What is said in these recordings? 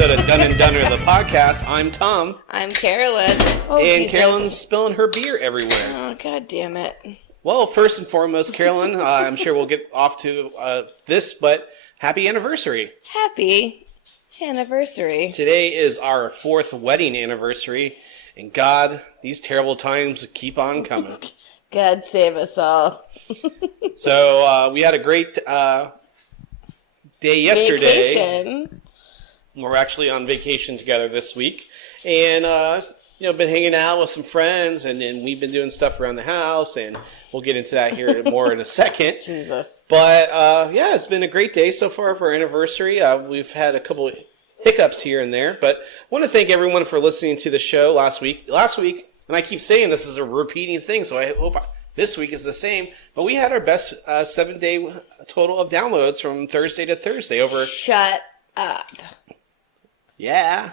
episode of Dun and Dunner, the podcast. I'm Tom. I'm Carolyn. Oh, and Jesus. Carolyn's spilling her beer everywhere. Oh, God damn it. Well, first and foremost, Carolyn, I'm sure we'll get off to this, but happy anniversary. Happy anniversary. Today is our 4th wedding anniversary, and God, these terrible times keep on coming. God save us all. So we had a great day yesterday. Vacation. We're actually on vacation together this week, and been hanging out with some friends, and we've been doing stuff around the house, and we'll get into that here more in a second. Jesus. But yeah, it's been a great day so far for our anniversary. We've had a couple hiccups here and there, but I want to thank everyone for listening to the show last week. And I keep saying this is a repeating thing, so I hope this week is the same. But we had our best 7-day total of downloads from Thursday to Thursday over. Shut up. Yeah.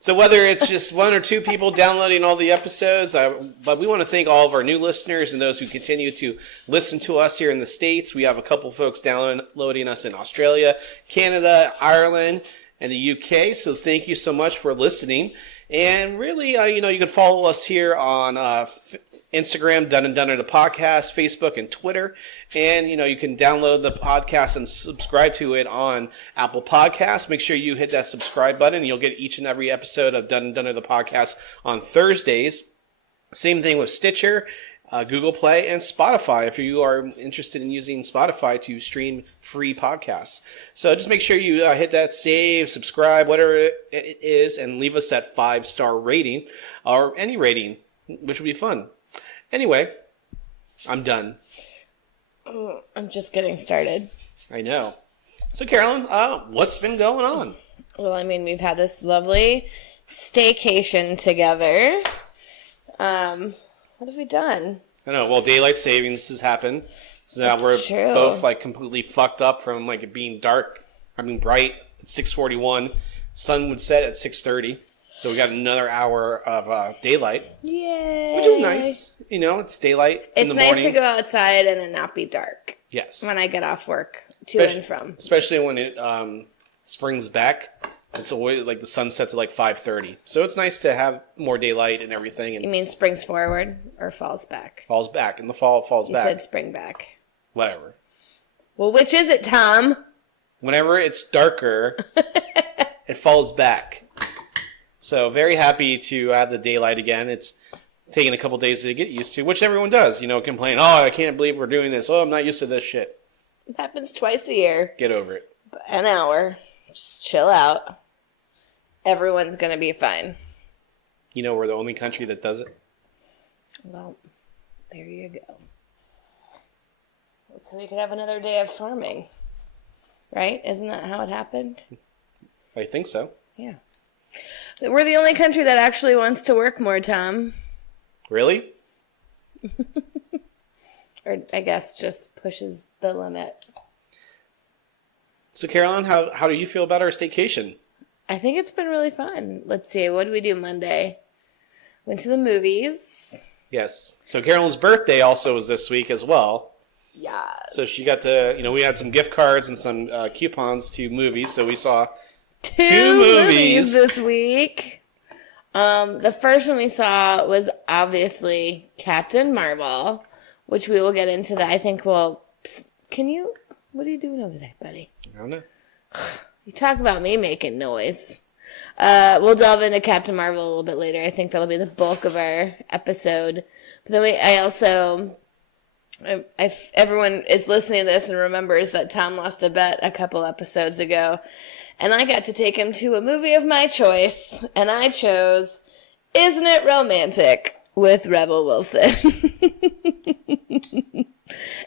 So whether it's just 1 or 2 people downloading all the episodes, but we want to thank all of our new listeners and those who continue to listen to us here in the States. We have a couple folks downloading us in Australia, Canada, Ireland, and the UK. So thank you so much for listening. And really, you can follow us here on Instagram, Dun and Dunner the podcast, Facebook, and Twitter. And, you can download the podcast and subscribe to it on Apple Podcasts. Make sure you hit that subscribe button. You'll get each and every episode of Dun and Dunner the podcast on Thursdays. Same thing with Stitcher, Google Play, and Spotify if you are interested in using Spotify to stream free podcasts. So just make sure you hit that save, subscribe, whatever it is, and leave us that 5-star rating or any rating, which would be fun. Anyway, I'm done. Oh, I'm just getting started. I know. So, Carolyn, what's been going on? Well, we've had this lovely staycation together. What have we done? I know. Well, daylight savings has happened. So now we're both completely fucked up from it being bright at 6:41. Sun would set at 6:30. So we got another hour of daylight. Yay. Which is nice. It's daylight in the morning. It's nice to go outside and it not be dark. Yes. When I get off work and from. Especially when it springs back. It's always the sun sets at 5:30. So it's nice to have more daylight and everything. And you mean springs forward or falls back? Falls back. In the fall, it falls back. You said spring back. Whatever. Well, which is it, Tom? Whenever it's darker, it falls back. So very happy to have the daylight again. It's taken a couple days to get used to, which everyone does. Complain, oh, I can't believe we're doing this. Oh, I'm not used to this shit. It happens twice a year. Get over it. An hour. Just chill out. Everyone's going to be fine. We're the only country that does it. Well, there you go. So we could have another day of farming. Right? Isn't that how it happened? I think so. Yeah. We're the only country that actually wants to work more, Tom. Really? Or I guess just pushes the limit. So, Carolyn, how do you feel about our staycation? I think it's been really fun. Let's see. What did we do Monday? Went to the movies. Yes. So, Carolyn's birthday also was this week as well. Yeah. So, she got to, we had some gift cards and some coupons to movies. So, we saw two movies this week. The first one we saw was obviously Captain Marvel, which we will get into that. I think what are you doing over there, buddy? I don't know. You talk about me making noise. We'll delve into Captain Marvel a little bit later. I think that'll be the bulk of our episode. But then if everyone is listening to this and remembers that Tom lost a bet a couple episodes ago, and I got to take him to a movie of my choice, and I chose Isn't It Romantic with Rebel Wilson.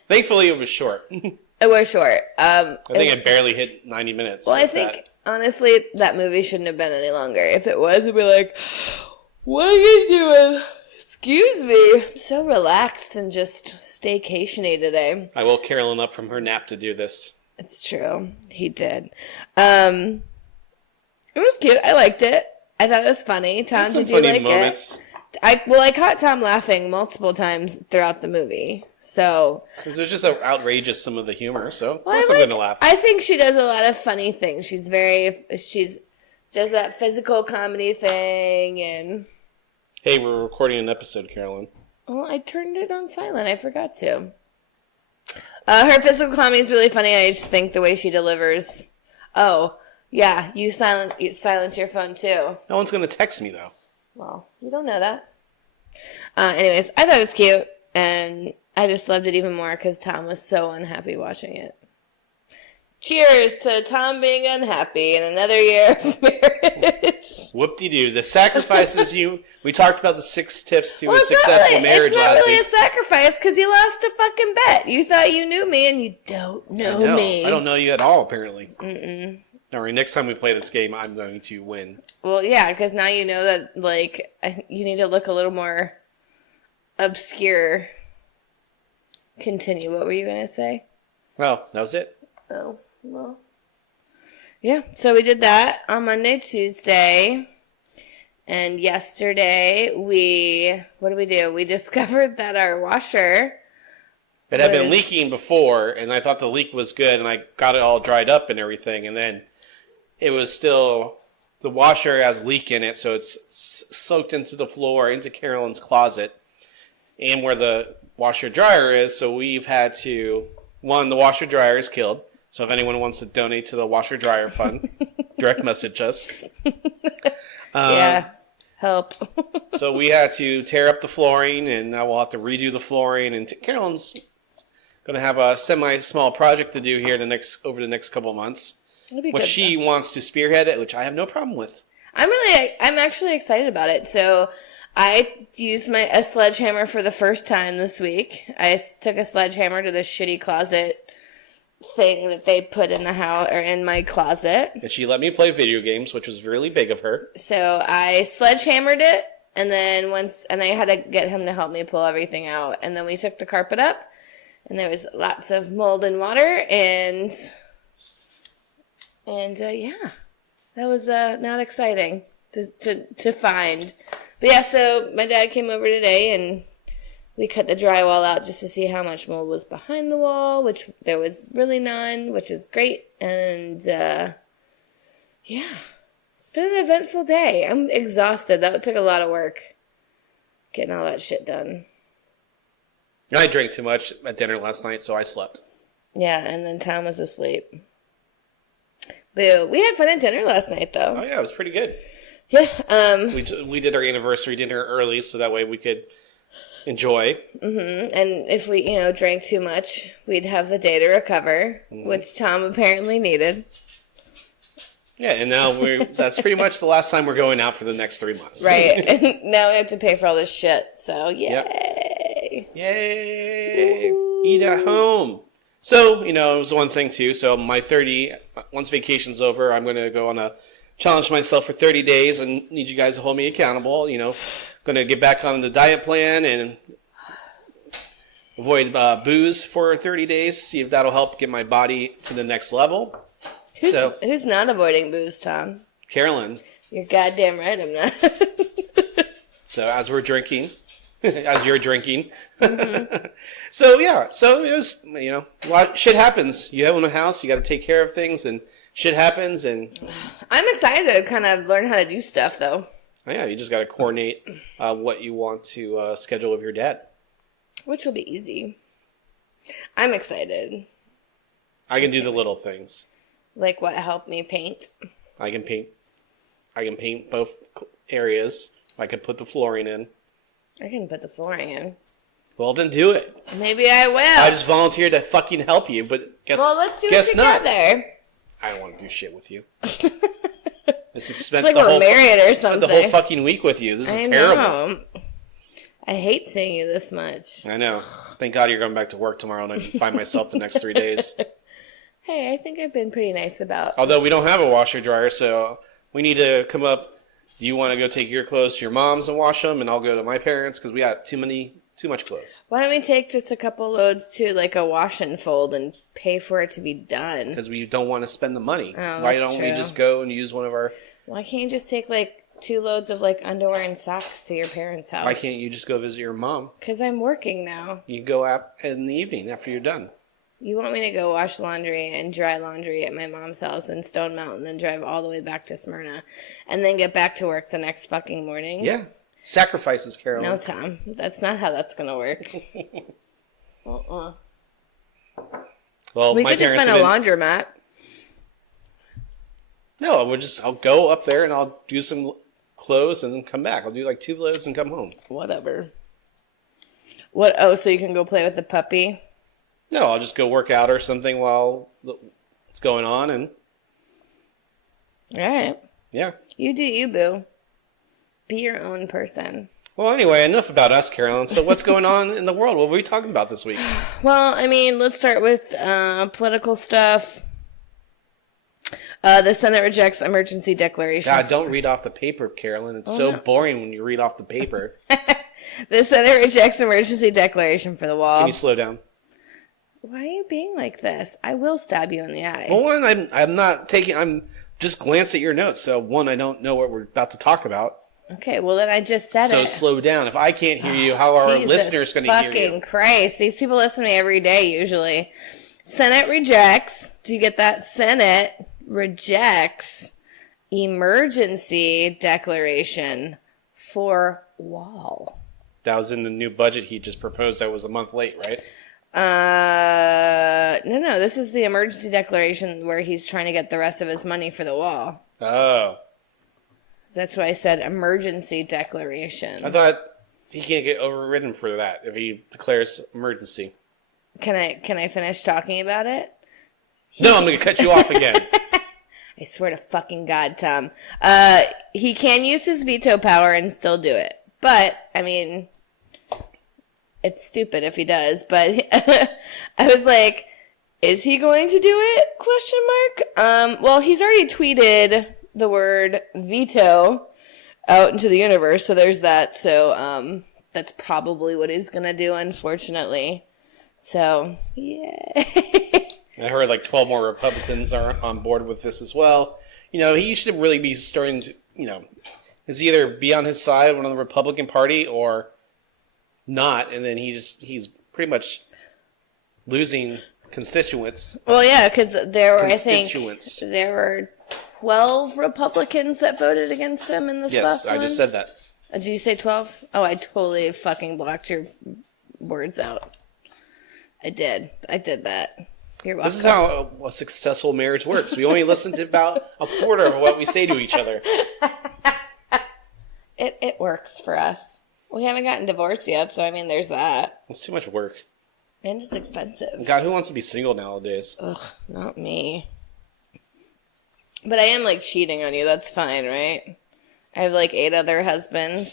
Thankfully, it was short. It was short. I think I barely hit 90 minutes. Well, I think, honestly, that movie shouldn't have been any longer. If it was, it'd be like, what are you doing? Excuse me. I'm so relaxed and just staycation-y today. I woke Carolyn up from her nap to do this. It's true. He did. It was cute. I liked it. I thought it was funny. Tom, did you like it? I caught Tom laughing multiple times throughout the movie. So, Because there's just outrageous some of the humor, so of well, course I'm going to laugh. I think she does a lot of funny things. She's does that physical comedy thing, and Hey, we're recording an episode, Carolyn. well, I turned it on silent. I forgot to. Her physical comedy is really funny. I just think the way she delivers. Oh, yeah, you silence your phone too. No one's going to text me, though. Well, you don't know that. Anyways, I thought it was cute, and I just loved it even more because Tom was so unhappy watching it. Cheers to Tom being unhappy in another year of marriage. Whoop-de-doo. The sacrifices we talked about the 6 tips to a successful marriage last It's not really week. a sacrifice because you lost a fucking bet. You thought you knew me, and you don't know me. I don't know you at all, apparently. All right, next time we play this game, I'm going to win. Well, yeah, because now you know that, like, you need to look a little more obscure. Continue. What were you going to say? Well, that was it. Oh, well. Yeah, so we did that on Monday, Tuesday. And yesterday, what did we do? We discovered that our washer... It had been leaking before, and I thought the leak was good, and I got it all dried up and everything, and then it was still... The washer has leak in it, so it's soaked into the floor, into Carolyn's closet, and where the washer-dryer is, so we've had to... One, the washer-dryer is killed, so if anyone wants to donate to the washer-dryer fund, direct message us. Yeah, help. So we had to tear up the flooring, and now we'll have to redo the flooring, and Carolyn's going to have a semi-small project to do here over the next couple of months. What she wants to spearhead it, which I have no problem with. I'm actually excited about it. So I used a sledgehammer for the first time this week. I took a sledgehammer to the shitty closet thing that they put in the house or in my closet. And she let me play video games, which was really big of her. So I sledgehammered it, and then I had to get him to help me pull everything out. And then we took the carpet up, and there was lots of mold and water, and yeah, that was not exciting to find. But yeah, so my dad came over today, and we cut the drywall out just to see how much mold was behind the wall, which there was really none, which is great. And yeah, it's been an eventful day. I'm exhausted. That took a lot of work, getting all that shit done. I drank too much at dinner last night, so I slept. Yeah, and then Tom was asleep. Boo. We had fun at dinner last night, though. Oh, yeah, it was pretty good. Yeah. We did our anniversary dinner early, so that way we could enjoy. Mm-hmm. And if we, drank too much, we'd have the day to recover, which Tom apparently needed. Yeah, and now that's pretty much the last time we're going out for the next 3 months. Right. And now we have to pay for all this shit, so yay. Yep. Yay! Ooh. Eat at home. So, it was one thing too. So once vacation's over, I'm going to go on a challenge myself for 30 days and need you guys to hold me accountable. Going to get back on the diet plan and avoid booze for 30 days. See if that'll help get my body to the next level. Who's not avoiding booze, Tom? Carolyn. You're goddamn right I'm not. So as you're drinking. Mm-hmm. So it was, a lot shit happens. You own a house, you got to take care of things, and shit happens. And I'm excited to kind of learn how to do stuff, though. Oh, yeah, you just got to coordinate what you want to schedule with your dad, which will be easy. I'm excited. I can do the little things. Like what? Help me paint. I can paint both areas. I can put the flooring in. I can put the flooring in. Well, then do it. Maybe I will. I just volunteered to fucking help you, but guess let's do it together. Not. I don't want to do shit with you. It's like we're married or something. Spent the whole fucking week with you. This is terrible. I hate seeing you this much. I know. Thank God you're going back to work tomorrow and I can find myself the next 3 days. Hey, I think I've been pretty nice about... Although we don't have a washer dryer, so we need to come up... Do you want to go take your clothes to your mom's and wash them, and I'll go to my parents because we got too much clothes. Why don't we take just a couple loads to like a wash and fold and pay for it to be done? Because we don't want to spend the money. Oh, Why don't we just go and use one of our... Why can't you just take like 2 loads of, like, underwear and socks to your parents' house. Why can't you just go visit your mom? Because I'm working now. You go out in the evening after you're done. You want me to go wash laundry and dry laundry at my mom's house in Stone Mountain, then drive all the way back to Smyrna, and then get back to work the next fucking morning? Yeah. Sacrifices, Carolyn. No, Tom. That's not how that's going to work. Well, we my could just parents find a have been- laundromat. No, I'll go up there and I'll do some clothes and then come back. I'll do like 2 loads and come home. Whatever. What? Oh, so you can go play with the puppy? No, I'll just go work out or something while it's going on, and All right. yeah. You do you, boo. Be your own person. Well, anyway, enough about us, Carolyn. So what's going on in the world? What were we talking about this week? Well, I mean, let's start with political stuff. The Senate rejects emergency declaration. God, don't read off the paper, Carolyn. It's so boring when you read off the paper. The Senate rejects emergency declaration for the wall. Can you slow down? Why are you being like this? I will stab you in the eye. Well, one, I'm just glance at your notes. So one, I don't know what we're about to talk about. Okay, well then I just said So it. slow down. If I can't hear you, how are our Jesus listeners going to hear you? fucking Christ. These people listen to me every day usually. Senate rejects. Do you get that? Senate rejects emergency declaration for wall. That was in the new budget he just proposed. That was a month late, right? No, this is the emergency declaration where he's trying to get the rest of his money for the wall. Oh. That's why I said emergency declaration. I thought he can't get overridden for that if he declares emergency. Can I finish talking about it? No, I'm going to cut you off again. I swear to fucking God, Tom. He can use his veto power and still do it. But, I mean, it's stupid if he does. But I was like, is he going to do it? Question mark. Well, he's already tweeted the word veto out into the universe. So there's that. So that's probably what he's going to do, unfortunately. So, yeah. I heard like 12 more Republicans are on board with this as well. You know, he should really be starting to, it's either be on his side on the Republican Party or not, and then he's pretty much losing constituents. Well, yeah, because there were, I think, Constituents. there were 12 Republicans that voted against him in this last Yes, one. I just said that. Did you say 12? Oh, I totally fucking blocked your words out. I did that. You're welcome. This is how a successful marriage works. We only listen to about a quarter of what we say to each other. It works for us. We haven't gotten divorced yet, so I mean, there's that. It's too much work. And it's expensive. God, who wants to be single nowadays? Ugh, not me. But I am, like, cheating on you. That's fine, right? I have, like, 8 other husbands.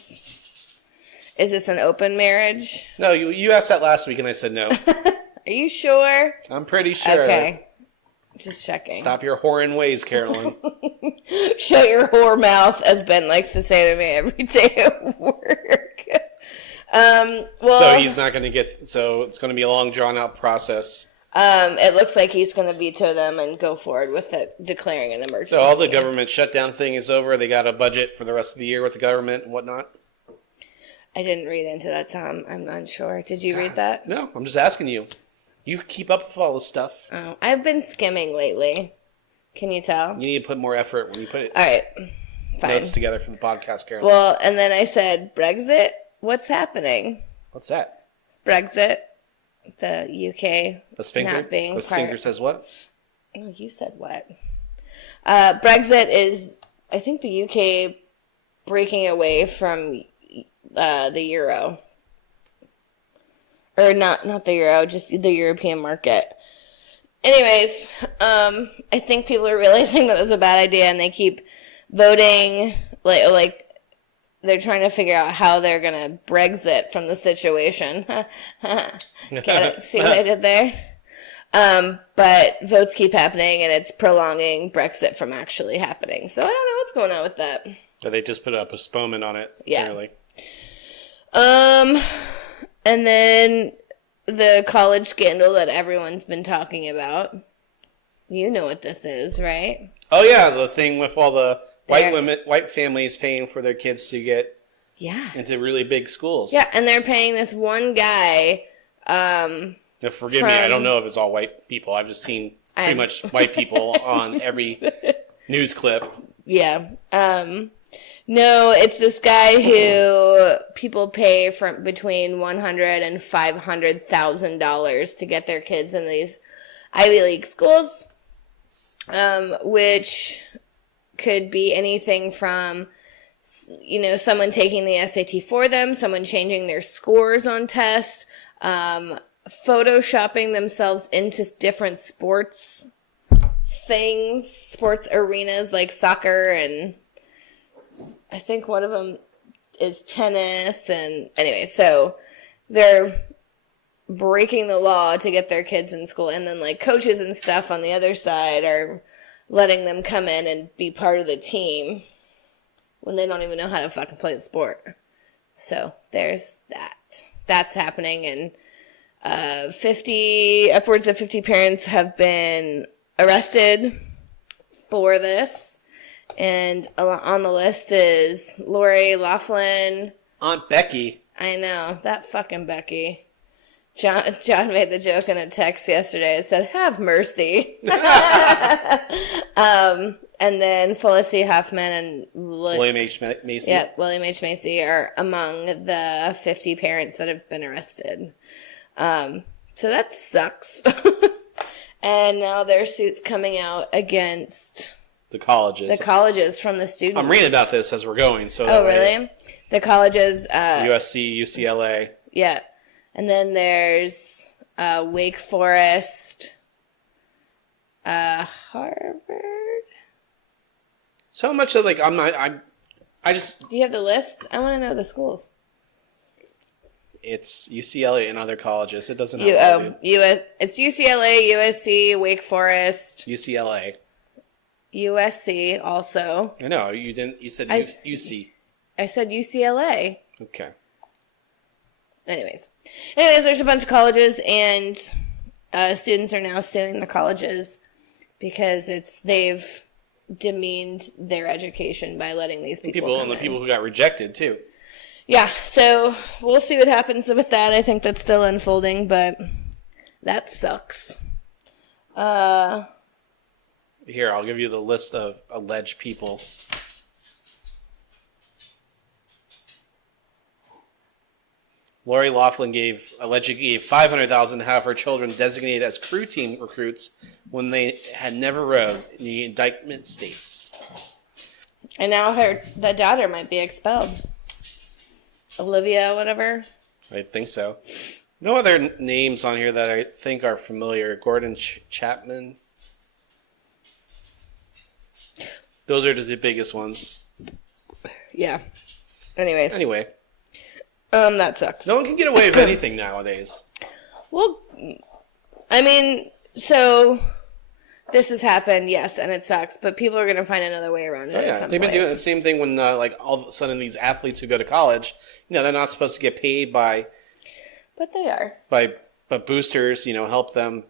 Is this an open marriage? No, you asked that last week and I said no. Are you sure? I'm pretty sure. Okay. Just checking. Stop your whoring ways, Carolyn. Shut your whore mouth, as Ben likes to say to me every day at work. Well, So he's not going to get. So it's going to be a long, drawn out process. it looks like he's going to veto them and go forward with it, declaring an emergency. So all the government shutdown thing is over. They got a budget for the rest of the year with the government and whatnot. I didn't read into that, Tom. I'm unsure. Did you read that? No, I'm just asking you. You keep up with all this stuff. Oh, I've been skimming lately. Can you tell? You need to put more effort when you put it All right. Fine. notes together for the podcast, Carolyn. Well, and then I said, Brexit? What's happening? What's that? Brexit. The UK A sphincter? not being A sphincter says what? Oh, you said what? Brexit is, I think, the UK breaking away from the euro. Or not the euro, just the European market. Anyways, I think people are realizing that it was a bad idea and they keep voting, like they're trying to figure out how they're going to Brexit from the situation. Get it? See what I did there? But votes keep happening and it's prolonging Brexit from actually happening. So I don't know what's going on with that. But they just put a postponement on it. Yeah. Clearly. And then the college scandal that everyone's been talking about. You know what this is, right? Oh yeah, the thing with all the white families paying for their kids to get into really big schools. Yeah, and they're paying this one guy. Now, forgive me, I don't know if it's all white people. I've just seen pretty much white people on every news clip. Yeah. No, it's this guy who people pay from between $100,000 and $500,000 to get their kids in these Ivy League schools, which could be anything from, someone taking the SAT for them, someone changing their scores on tests, photoshopping themselves into different sports things, sports arenas like soccer, and I think one of them is tennis. And anyway, so they're breaking the law to get their kids in school, and then like coaches and stuff on the other side are letting them come in and be part of the team when they don't even know how to fucking play the sport. So there's that. That's happening, and upwards of 50 parents have been arrested for this. And on the list is Lori Loughlin. Aunt Becky. I know, that fucking Becky. John made the joke in a text yesterday. It said, "Have mercy." And then Felicity Huffman and William H. Macy. Yeah, William H. Macy are among the 50 parents that have been arrested. So that sucks. And now there are suits coming out against the colleges. The colleges from the students. I'm reading about this as we're going. So oh, really? The colleges. USC, UCLA. Yeah. And then there's Wake Forest, Harvard. So much of like I just. Do you have the list? I want to know the schools. It's UCLA and other colleges. It doesn't have it's UCLA, USC, Wake Forest, UCLA, USC also. I know you didn't. You said UC. I said UCLA. Okay. Anyways, there's a bunch of colleges, and students are now suing the colleges because they've demeaned their education by letting these people and the people who got rejected too. Yeah, so we'll see what happens with that. I think that's still unfolding, but that sucks. Here, I'll give you the list of alleged people. Lori Loughlin allegedly gave $500,000 to have her children designated as crew team recruits when they had never rowed, in the indictment states. And now the daughter might be expelled. Olivia, whatever. I think so. No other names on here that I think are familiar. Gordon Chapman. Those are the biggest ones. Yeah. Anyways. Anyway. That sucks. No one can get away with anything nowadays. Well, I mean, so this has happened, yes, and it sucks, but people are going to find another way around it. Oh, yeah, they've been doing the same thing when, all of a sudden, these athletes who go to college, they're not supposed to get paid by. But they are. But boosters, help them.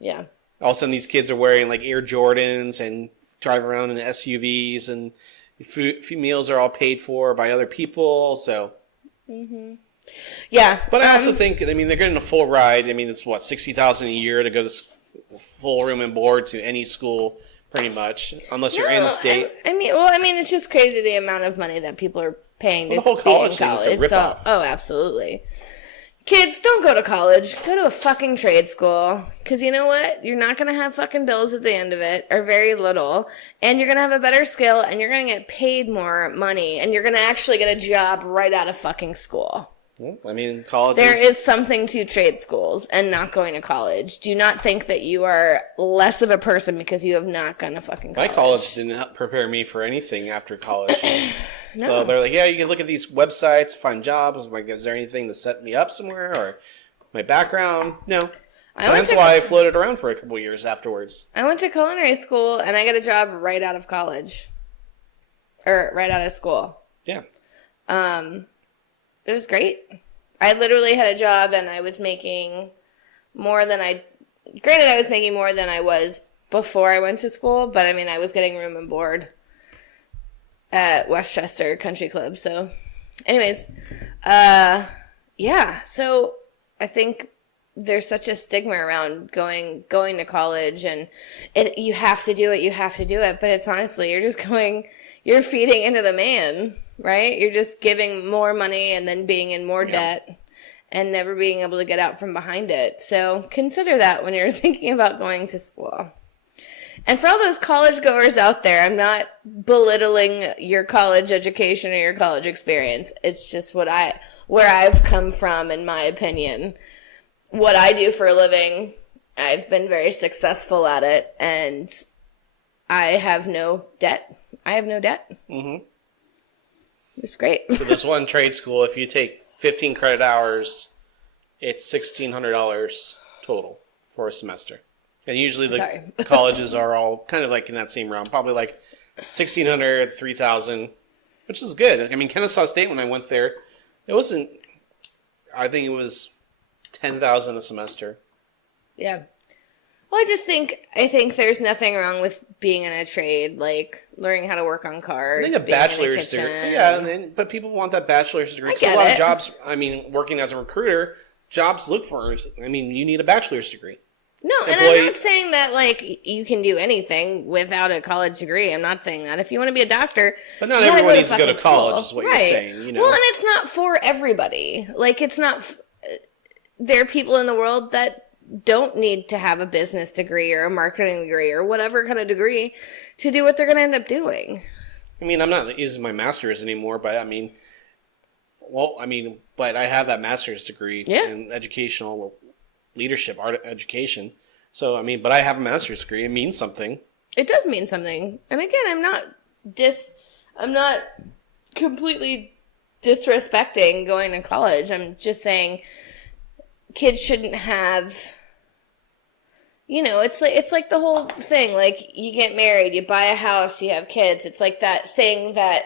Yeah. All of a sudden, these kids are wearing Air Jordans and drive around in SUVs, and meals are all paid for by other people. So. Mm-hmm. Yeah, but I also think they're getting a full ride. It's what $60,000 a year to go to full room and board to any school, pretty much, unless you're in state. It's just crazy the amount of money that people are paying to the whole college thing is a ripoff. Absolutely. Kids, don't go to college. Go to a fucking trade school. Because you know what? You're not going to have fucking bills at the end of it, or very little. And you're going to have a better skill, and you're going to get paid more money, and you're going to actually get a job right out of fucking school. College. There is something to trade schools and not going to college. Do not think that you are less of a person because you have not gone to fucking college. My college didn't prepare me for anything after college. No. So they're like, yeah, you can look at these websites, find jobs. Is there anything to set me up somewhere or my background? No. So that's why I floated around for a couple years afterwards. I went to culinary school and I got a job right out of college. Or right out of school. Yeah. It was great. I literally had a job and I was making more than I was making more than I was before I went to school, but I was getting room and board. at Westchester Country Club. So, anyways, yeah. So I think there's such a stigma around going to college, and you have to do it. But it's honestly, you're feeding into the man, right? You're just giving more money and then being in more debt and never being able to get out from behind it. So consider that when you're thinking about going to school. And for all those college goers out there, I'm not belittling your college education or your college experience. It's just where I've come from, in my opinion. What I do for a living, I've been very successful at it, and I have no debt. Mm-hmm. It's great. So this one trade school, if you take 15 credit hours, it's $1,600 total for a semester. And usually the colleges are all kind of like in that same realm, probably like $1,600, $3,000, which is good. I mean, Kennesaw State, when I went there, it wasn't, I think it was $10,000 a semester. Yeah. Well, I think there's nothing wrong with being in a trade, like learning how to work on cars. I think a bachelor's degree. Yeah, but people want that bachelor's degree. Because a lot of jobs, I mean, working as a recruiter, jobs look for, I mean, you need a bachelor's degree. No, and I'm not saying that, like, you can do anything without a college degree. I'm not saying that. If you want to be a doctor... But not everyone needs to go to college, is what you're saying. You know? Well, and it's not for everybody. Like, it's not... There are people in the world that don't need to have a business degree or a marketing degree or whatever kind of degree to do what they're going to end up doing. I mean, I'm not using my master's anymore, but but I have that master's degree in educational leadership, art education. So, I mean, but I have a master's degree. It means something. It does mean something. And again, I'm not completely disrespecting going to college. I'm just saying kids shouldn't have, it's like the whole thing. Like, you get married, you buy a house, you have kids. It's like that thing that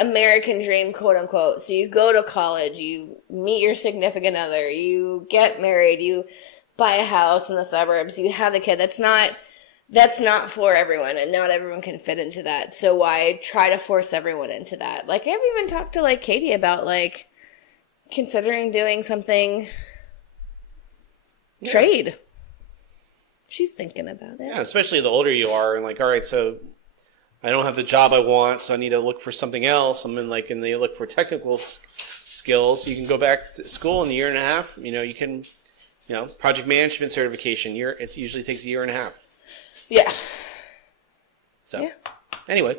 American dream, quote unquote. So you go to college, you meet your significant other, you get married, you buy a house in the suburbs, you have a kid. That's not for everyone, and not everyone can fit into that. So why try to force everyone into that? Like, I've even talked to, like, Katie about, like, considering doing something trade. She's thinking about it. Yeah, especially the older you are, and like, all right, so I don't have the job I want, so I need to look for something else. And they look for technical skills. You can go back to school in a year and a half. You can, project management certification. It usually takes a year and a half. Yeah. So, anyway.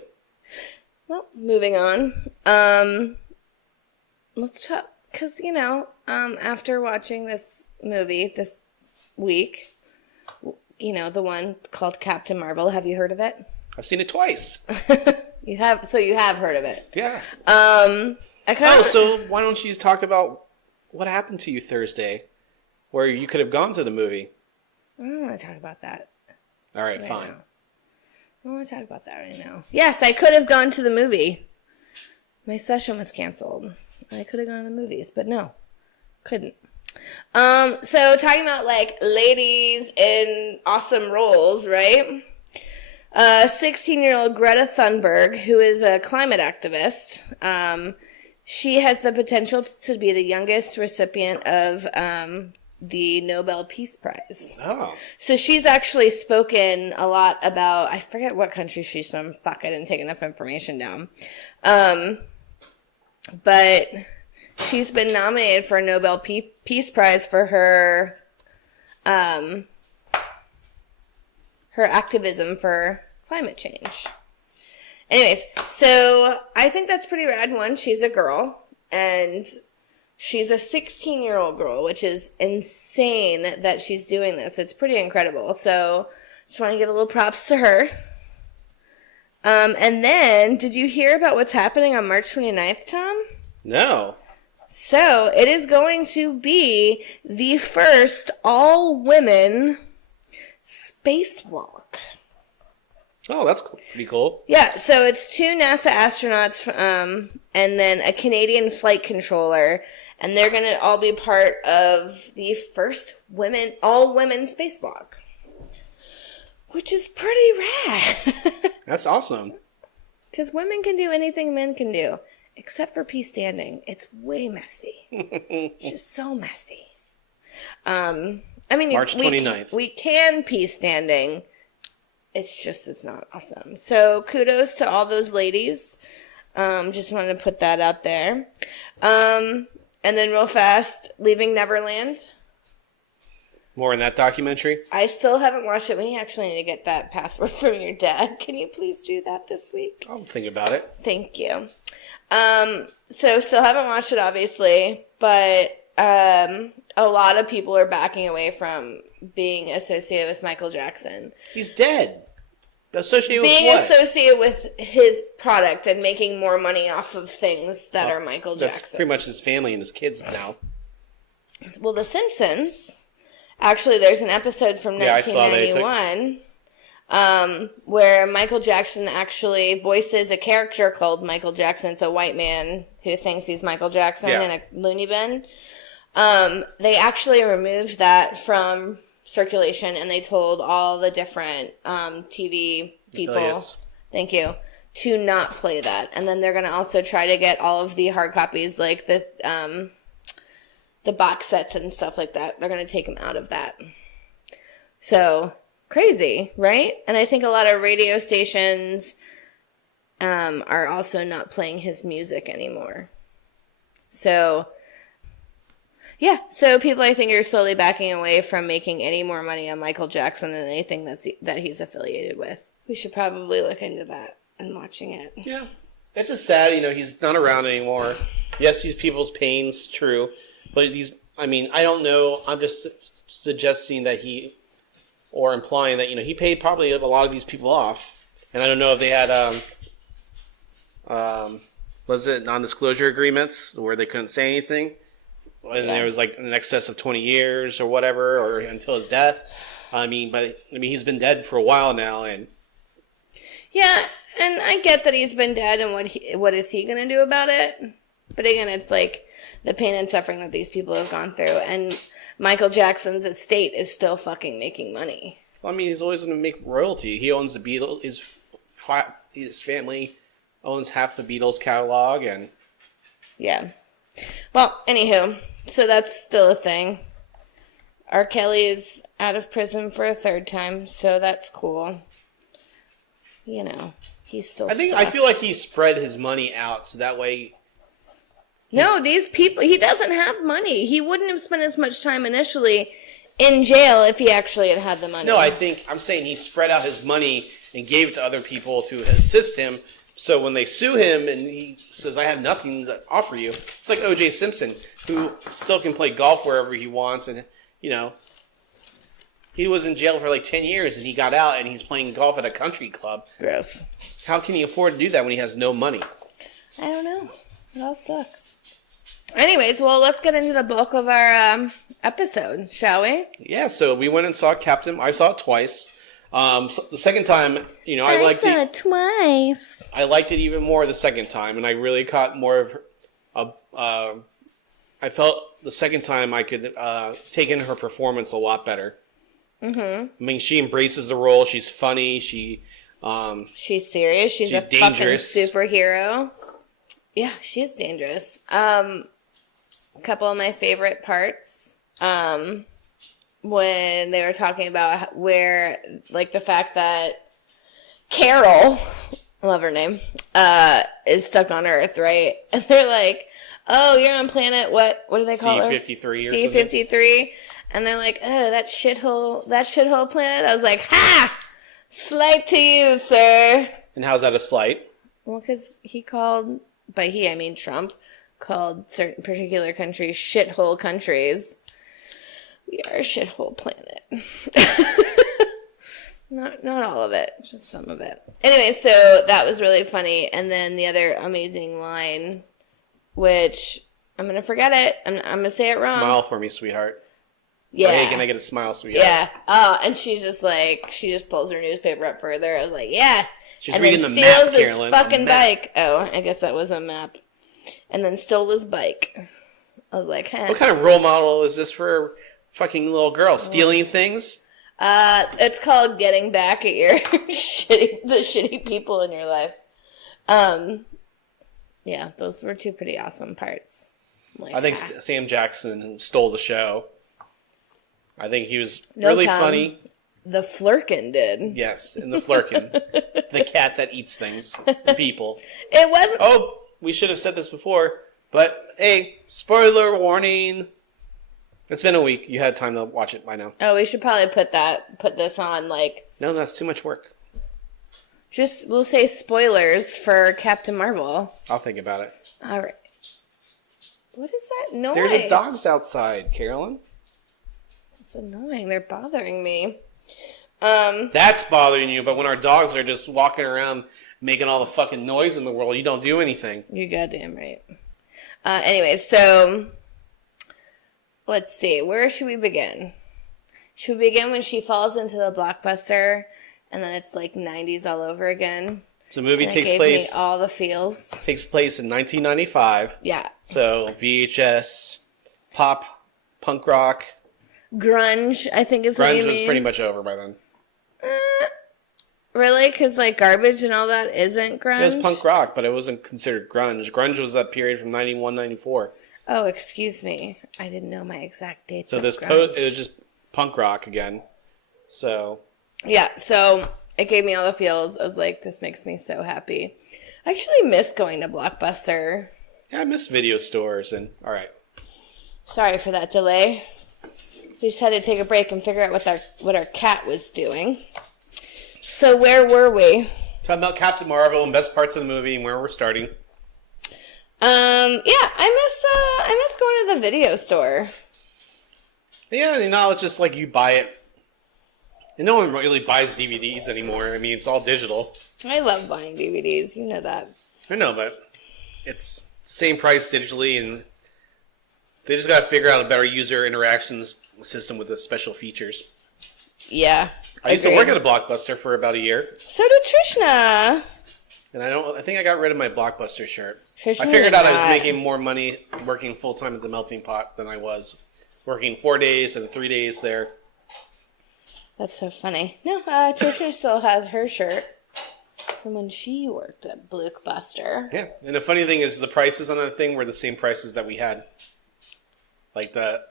Well, moving on. Let's talk, because, after watching this movie this week, the one called Captain Marvel, have you heard of it? I've seen it twice. You have heard of it. Yeah. So why don't you talk about what happened to you Thursday, where you could have gone to the movie? I don't want to talk about that. All right, fine. Now. I don't want to talk about that right now. Yes, I could have gone to the movie. My session was canceled. I could have gone to the movies, but no, couldn't. So talking about, like, ladies in awesome roles, right? 16-year-old Greta Thunberg, who is a climate activist, she has the potential to be the youngest recipient of the Nobel Peace Prize. Oh. So she's actually spoken a lot about, I forget what country she's from. Fuck, I didn't take enough information down. But she's been nominated for a Nobel Peace Prize for her activism for climate change. Anyways, so I think that's pretty rad. One, she's a girl, and she's a 16-year-old girl, which is insane that she's doing this. It's pretty incredible. So just want to give a little props to her. And then, did you hear about what's happening on March 29th, Tom? No. So it is going to be the first all-women spacewalk. Oh, that's cool. Pretty cool. Yeah, so it's 2 NASA astronauts and then a Canadian flight controller, and they're going to all be part of the first all-women spacewalk, which is pretty rad. That's awesome. Because women can do anything men can do. Except for pee standing. It's way messy. It's just so messy. I mean, March 29th. We can pee standing. It's not awesome. So kudos to all those ladies. Just wanted to put that out there. And then real fast, Leaving Neverland. More in that documentary? I still haven't watched it. We actually need to get that password from your dad. Can you please do that this week? I'll think about it. Thank you. So still haven't watched it, obviously, but a lot of people are backing away from being associated with Michael Jackson. He's dead. Associated Being with what? associated with his product and making more money off of things that are Michael Jackson. That's pretty much his family and his kids now. Well, The Simpsons. Actually, there's an episode from 1991 where Michael Jackson actually voices a character called Michael Jackson. It's a white man who thinks he's Michael Jackson in a loony bin. They actually removed that from circulation, and they told all the different TV people, affiliates. thank you, to not play that. And then they're going to also try to get all of the hard copies, like the box sets and stuff like that. They're going to take them out of that. So crazy, right? And I think a lot of radio stations are also not playing his music anymore. So yeah, so people I think are slowly backing away from making any more money on Michael Jackson than anything that he's affiliated with. We should probably look into that and watching it. Yeah. It's just sad, he's not around anymore. Yes, these people's pain's true. But I don't know. I'm just suggesting that or implying that, he paid probably a lot of these people off. And I don't know if they had, was it non-disclosure agreements where they couldn't say anything? And there was like in excess of 20 years or whatever, or until his death. But he's been dead for a while now, and yeah, and I get that he's been dead, and what is he gonna do about it? But again, it's like the pain and suffering that these people have gone through, and Michael Jackson's estate is still fucking making money. Well, he's always gonna make royalty. He owns the Beatles. His family owns half the Beatles catalog, and yeah. Well, anywho, so that's still a thing. R. Kelly is out of prison for a third time, so that's cool. He's still I feel like he spread his money out, so that way... No, these people, he doesn't have money. He wouldn't have spent as much time initially in jail if he actually had the money. No, I'm saying he spread out his money and gave it to other people to assist him. So when they sue him and he says, I have nothing to offer you, it's like O.J. Simpson, who still can play golf wherever he wants. And, he was in jail for like 10 years and he got out and he's playing golf at a country club. Gross. How can he afford to do that when he has no money? I don't know. It all sucks. Anyways, well, let's get into the bulk of our episode, shall we? Yeah, so we went and saw Captain. I saw it twice. So the second time, I saw it twice. I liked it even more the second time, and I really caught more of I felt the second time I could take in her performance a lot better. Mm-hmm. She embraces the role. She's funny. She's serious. She's a dangerous. Fucking superhero. Yeah, she's dangerous. A couple of my favorite parts. When they were talking about where, like, the fact that Carol, I love her name, is stuck on Earth, right? And they're like, oh, you're on planet, what do they call her? C-53 or C-53. And they're like, oh, that shithole planet? I was like, ha! Slight to you, sir. And how's that a slight? Well, because he called, by he, I mean Trump, called certain particular countries shithole countries. We are a shithole planet. Not all of it, just some of it. Anyway, so that was really funny. And then the other amazing line, which I'm going to forget it. I'm going to say it wrong. Smile for me, sweetheart. Yeah. Oh, hey, can I get a smile, sweetheart? Yeah. Oh, and she's just like, she just pulls her newspaper up further. I was like, yeah. She's and reading then the map, steals his Carolyn. fucking bike. Oh, I guess that was a map. And then stole his bike. I was like, huh. What kind of role model is this for fucking little girl? Stealing things? It's called getting back at your the shitty people in your life. Yeah, those were two pretty awesome parts. Like, I think Sam Jackson stole the show. I think he was No, really Tom. funny. The Flurkin did. Yes, and the Flurkin. The cat that eats things. People. It wasn't... Oh, we should have said this before. But, hey, spoiler warning. It's been a week. You had time to watch it by now. Oh, we should probably put this on, like... No, that's too much work. We'll say spoilers for Captain Marvel. I'll think about it. All right. What is that noise? There's a dogs outside, Carolyn. It's annoying. They're bothering me. That's bothering you, but when our dogs are just walking around making all the fucking noise in the world, you don't do anything. You're goddamn right. Anyway, so let's see. Where should we begin? Should we begin when she falls into the Blockbuster and then it's like 90s all over again? So the movie And takes it gave place me all the feels. takes place in 1995. Yeah. So VHS, pop, punk rock. Grunge, I think is what you Grunge was mean. pretty much over by then. Really? Because like Garbage and all that isn't grunge? It was punk rock, but it wasn't considered grunge. Grunge was that period from 91, 94. Oh, excuse me. I didn't know my exact dates. So of this grunge. it was just punk rock again. So Yeah, so it gave me all the feels. I was like, this makes me so happy. I actually miss going to Blockbuster. yeah, I miss video stores and all right. Sorry for that delay. We just had to take a break and figure out what our cat was doing. So where were we? Talking about Captain Marvel and best parts of the movie and where we're starting. Yeah, I miss going to the video store. Yeah, it's just like you buy it. And no one really buys DVDs anymore. I mean, it's all digital. I love buying DVDs. You know that. I know, but it's same price digitally, and they just got to figure out a better user interactions system with the special features. Yeah. I used to work at a Blockbuster for about a year, So did Trishna. and I think I got rid of my Blockbuster shirt. Trishna I figured did out I was not. making more money working full time at the Melting Pot than I was working 4 days and 3 days there. That's so funny. No, Trishna still has her shirt from when she worked at Blockbuster. Yeah, and the funny thing is the prices on that thing were the same prices that we had. Like the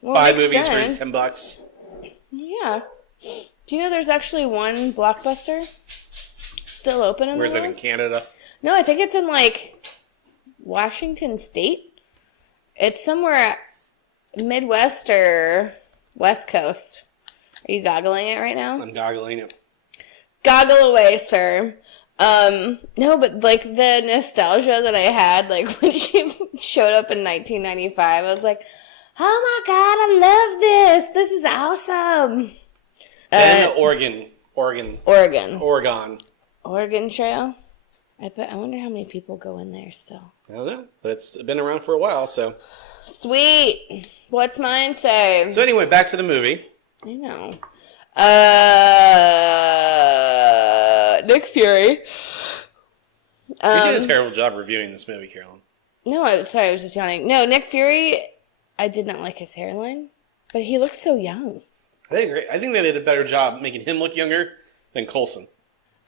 Well, 5 makes movies sense. for $10. Yeah. Do you know there's actually one Blockbuster still open in Where's the it in world? Canada? No, I think it's in like Washington State. It's somewhere Midwest or West Coast. Are you goggling it right now? I'm goggling it. Goggle away, sir. No, but like the nostalgia that I had, like when she showed up in 1995, I was like, oh my god, I love this. This is awesome. And Oregon. Oregon Trail. I wonder how many people go in there still. I don't know, but it's been around for a while, so. Sweet. What's mine say? So anyway, back to the movie. I know. Nick Fury. You did a terrible job reviewing this movie, Carolyn. No, I was just yawning. No, Nick Fury, I did not like his hairline, but he looks so young. I think they did a better job making him look younger than Coulson.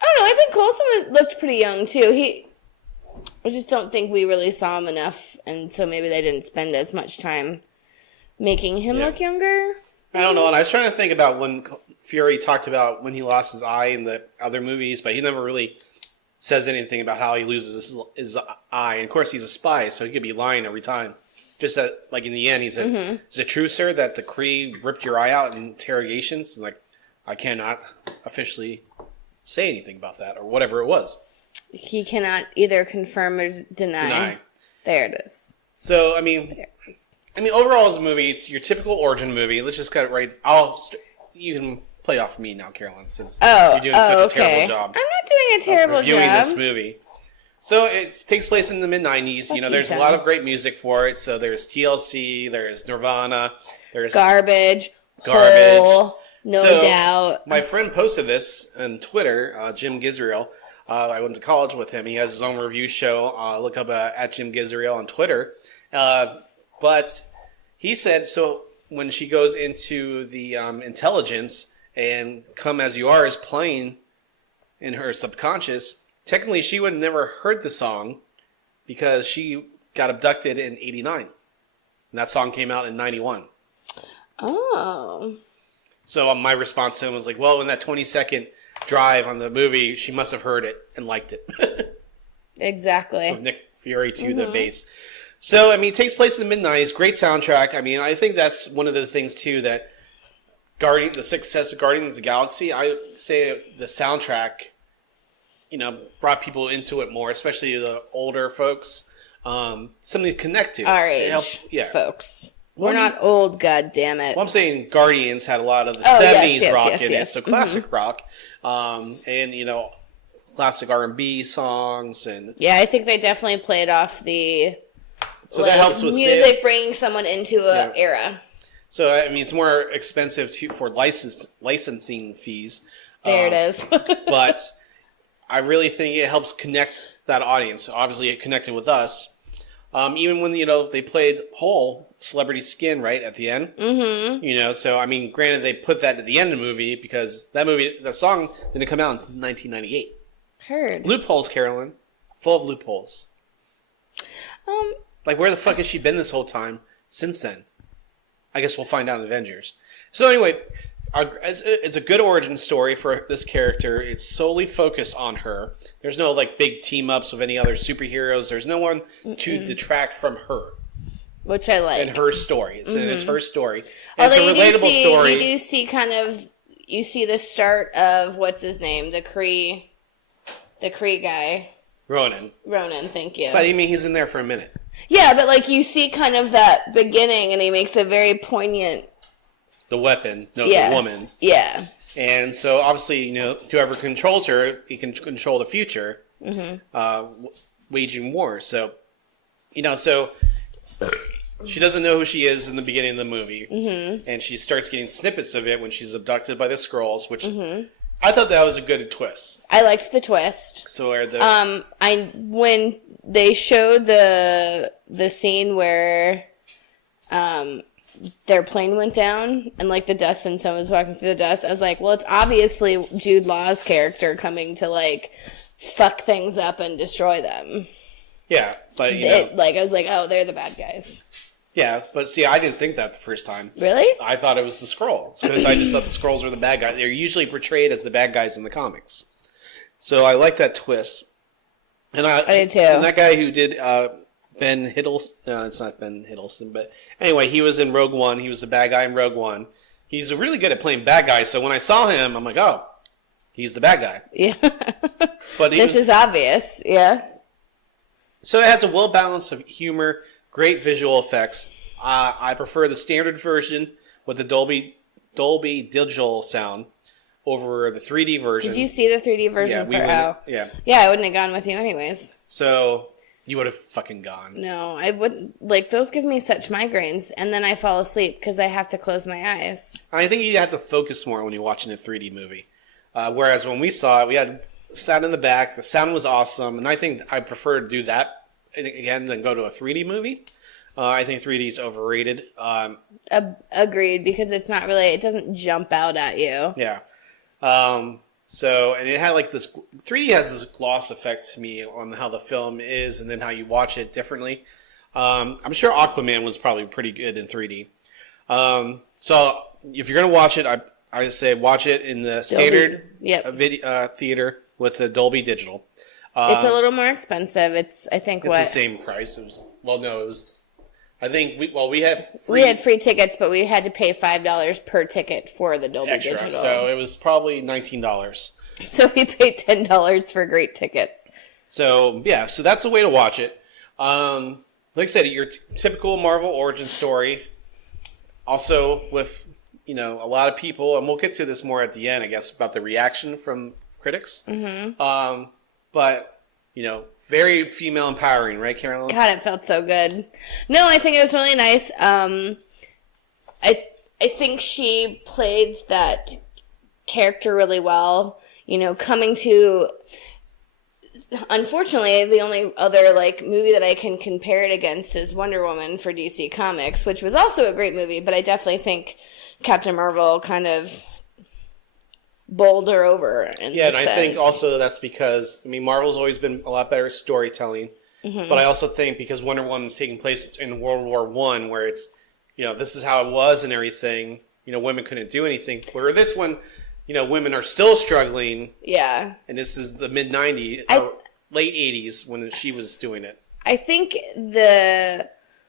I don't know, I think Coulson looked pretty young, too. I just don't think we really saw him enough, and so maybe they didn't spend as much time making him look younger. I don't know, and I was trying to think about when Fury talked about when he lost his eye in the other movies, but he never really says anything about how he loses his eye. And of course, he's a spy, so he could be lying every time. Just that, like, in the end, he said, is it true, sir, that the Kree ripped your eye out in interrogations? And, like, I cannot officially say anything about that, or whatever it was. He cannot either confirm or deny. There it is. So, I mean, overall as a movie, it's your typical origin movie. Let's just cut it right. You can play off me now, Carolyn, since you're doing such a terrible job. I'm not doing a terrible reviewing job. this movie. So it takes place in the mid-90s. There's a lot of great music for it. So there's TLC, there's Nirvana, there's Garbage. Hole, no doubt. My friend posted this on Twitter, Jim Gizriel. I went to college with him. He has his own review show. Look up at Jim Gizriel on Twitter. But he said, so when she goes into the intelligence and Come As You Are is playing in her subconscious, technically she would have never heard the song because she got abducted in '89. And that song came out in '91. Oh. So my response to him was like, well, in that 20-second drive on the movie, she must have heard it and liked it. Exactly. With Nick Fury to the bass. So, I mean, it takes place in the mid-90s. Great soundtrack. I mean, I think that's one of the things, too, that the success of Guardians of the Galaxy, I would say the soundtrack, brought people into it more, especially the older folks. Something to connect to. Our age, folks. We're not old, goddammit. Well, I'm saying Guardians had a lot of the 70s rock in it, so classic rock. And, classic R&B songs. And yeah, I think they definitely played off the that helps with music bringing someone into an era. So, I mean, it's more expensive for licensing fees. There it is. But I really think it helps connect that audience. Obviously, it connected with us. Even when, they played Hole, Celebrity Skin, right, at the end. Mm-hmm. So, I mean, granted, they put that at the end of the movie because the song didn't come out in 1998. Heard. Loopholes, Carolyn. Full of loopholes. Like, where the fuck has she been this whole time since then? I guess we'll find out in Avengers. So, anyway, it's a good origin story for this character. It's solely focused on her. There's no, big team-ups with any other superheroes. There's no one to detract from her. Which I like. And her story. It's her story. And it's a relatable story. You do see you see the start of, what's his name? The Kree guy. Ronan, thank you. But I mean, he's in there for a minute. Yeah, but you see kind of that beginning, and he makes a very poignant. The weapon, the woman. Yeah. And so obviously, whoever controls her, he can control the future, waging war. So, so she doesn't know who she is in the beginning of the movie, and she starts getting snippets of it when she's abducted by the Skrulls, which. I thought that was a good twist. I liked the twist. So when they showed the scene where their plane went down and the dust and someone's walking through the dust, I was like, well, it's obviously Jude Law's character coming to fuck things up and destroy them. Yeah, but I was like, oh, they're the bad guys. Yeah, but see, I didn't think that the first time. Really? I thought it was the Skrulls, because I just thought the Skrulls were the bad guys. They're usually portrayed as the bad guys in the comics. So I like that twist. And I did too. And that guy who did Ben Hiddleston, no, it's not Ben Hiddleston, but anyway, he was in Rogue One. He was the bad guy in Rogue One. He's really good at playing bad guys, so when I saw him, I'm like, oh, he's the bad guy. Yeah. But this is obvious, yeah. So it has a well balance of humor, great visual effects. I prefer the standard version with the Dolby digital sound over the 3D version. Did you see the 3D version Yeah. Yeah, I wouldn't have gone with you anyways. So you would have fucking gone. No, I wouldn't. Those give me such migraines, and then I fall asleep because I have to close my eyes. I think you have to focus more when you're watching a 3D movie. Whereas when we saw it, we had sat in the back. The sound was awesome, and I think I prefer to do that again than go to a 3D movie. I think 3D is overrated. Agreed, because it's not really. It doesn't jump out at you. Yeah. So, and it had this 3D has this gloss effect to me on how the film is, and then how you watch it differently. I'm sure Aquaman was probably pretty good in 3D. So if you're gonna watch it, I say watch it in the standard video theater with the Dolby Digital. It's a little more expensive. It's the same price. It was. I think we had free tickets, but we had to pay $5 per ticket for the Dolby extra, Digital. So it was probably $19. So we paid $10 for great tickets. So yeah, so that's a way to watch it. Like I said, your typical Marvel origin story. Also with a lot of people, and we'll get to this more at the end, I guess, about the reaction from critics. Mm-hmm. But very female empowering, right, Carolyn? God, it felt so good. No, I think it was really nice. I think she played that character really well. Coming to, unfortunately, the only other movie that I can compare it against is Wonder Woman for DC Comics, which was also a great movie, but I definitely think Captain Marvel kind of bowled her over. Yeah, and I think also that's because, I mean, Marvel's always been a lot better at storytelling. Mm-hmm. But I also think because Wonder Woman's taking place in World War I, where it's, this is how it was and everything, women couldn't do anything. Where this one, women are still struggling. Yeah. And this is the mid-90s, or late 80s when she was doing it. I think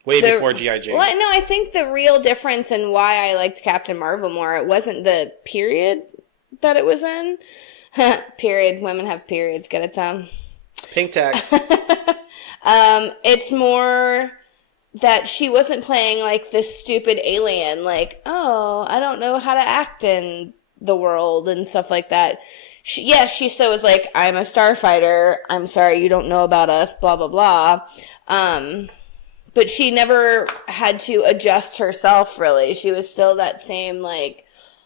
before G.I. Jane. Well, no, I think the real difference and why I liked Captain Marvel more, it wasn't the period that it was in. Period. Women have periods. Get it, Tom? Pink tax. It's more that she wasn't playing like this stupid alien, like, oh, I don't know how to act in the world and stuff like that. She still was like, I'm a starfighter. I'm sorry you don't know about us, blah, blah, blah. But she never had to adjust herself, really. She was still that same, like,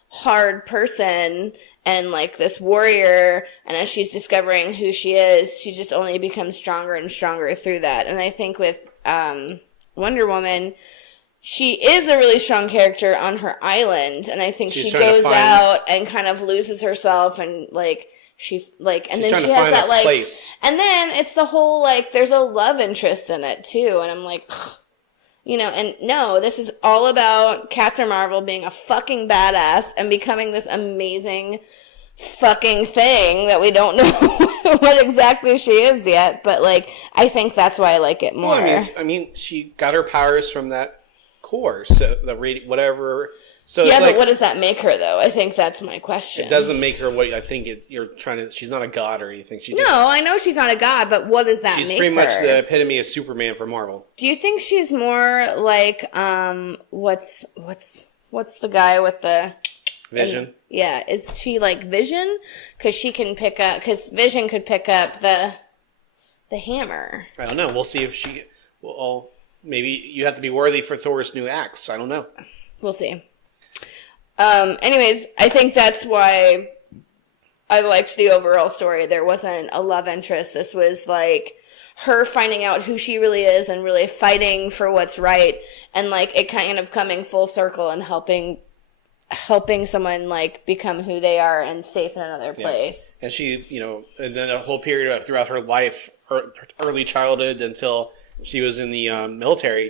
hard person and, like, this warrior. And as she's discovering who she is, she just only becomes stronger and stronger through that. And I think with Wonder Woman, she is a really strong character on her island. And I think she goes out and kind of loses herself and, like... and then she has that, like, place. And then it's the whole, like, there's a love interest in it, too. And I'm like, and no, this is all about Captain Marvel being a fucking badass and becoming this amazing fucking thing that we don't know what exactly she is yet. But, like, I think that's why I like it more. Well, I mean, she got her powers from that core, so whatever... So yeah, but what does that make her, though? I think that's my question. It doesn't make her what I think you're trying to... She's not a god or anything. No, I know she's not a god, but what does that make her? She's pretty much the epitome of Superman for Marvel. Do you think she's more like, what's the guy with the... Vision? Yeah, is she like Vision? Because she can pick up... Because Vision could pick up the hammer. I don't know. We'll see if she... Well, maybe you have to be worthy for Thor's new axe. I don't know. We'll see. Anyways, I think that's why I liked the overall story. There wasn't a love interest. This was like her finding out who she really is and really fighting for what's right, and like it kind of coming full circle and helping someone like become who they are and safe in another place. And she, and then a whole period throughout her life, her early childhood until she was in the military,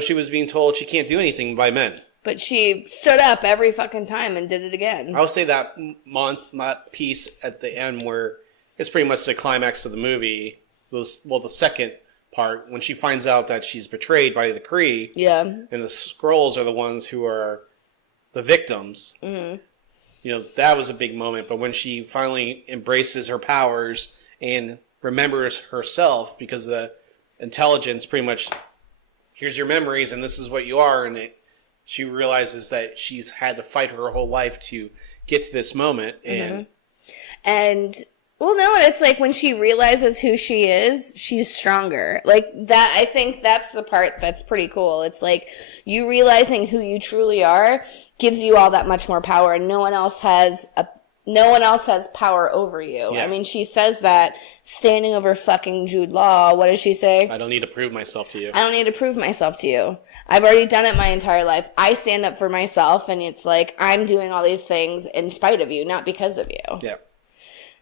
she was being told she can't do anything by men. But she stood up every fucking time and did it again. I'll say that piece at the end where it's pretty much the climax of the movie. The second part, when she finds out that she's betrayed by the Kree. Yeah. And the Skrulls are the ones who are the victims. Mm-hmm. That was a big moment. But when she finally embraces her powers and remembers herself, because the intelligence pretty much, here's your memories and this is what you are, and she realizes that she's had to fight her whole life to get to this moment. And well, no, and it's like when she realizes who she is, she's stronger. Like that, I think that's the part that's pretty cool. It's like you realizing who you truly are gives you all that much more power, and no one else has power over you. Yeah. I mean, she says that standing over fucking Jude Law. What does she say? I don't need to prove myself to you. I don't need to prove myself to you. I've already done it my entire life. I stand up for myself, and it's like I'm doing all these things in spite of you, not because of you. Yeah.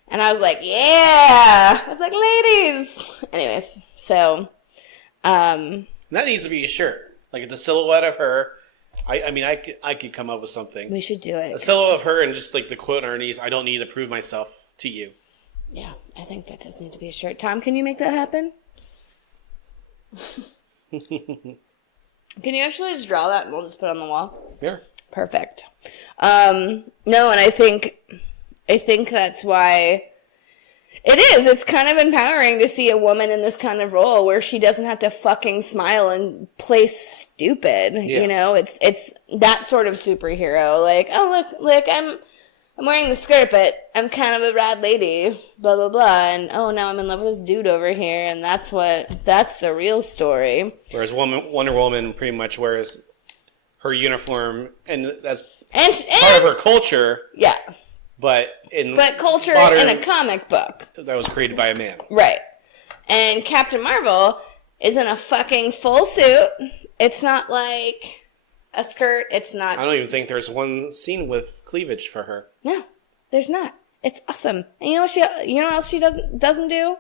And I was like, yeah. I was like, ladies. Anyways, so. That needs to be a shirt. Like the silhouette of her. I could come up with something. We should do it. A silhouette of her and just like the quote underneath, I don't need to prove myself to you. Yeah, I think that does need to be a shirt. Tom, can you make that happen? Can you actually just draw that and we'll just put it on the wall? Yeah. Perfect. No, and I think that's why it is. It's kind of empowering to see a woman in this kind of role where she doesn't have to fucking smile and play stupid. Yeah. It's that sort of superhero. Like, oh look, I'm wearing the skirt, but I'm kind of a rad lady. Blah blah blah. And oh, now I'm in love with this dude over here, and that's the real story. Whereas Wonder Woman pretty much wears her uniform, and that's part of her culture. Yeah. But culture in a comic book that was created by a man, right? And Captain Marvel is in a fucking full suit. It's not like a skirt. It's not. I don't even think there's one scene with cleavage for her. No, There's not. It's awesome. And you know what else she doesn't do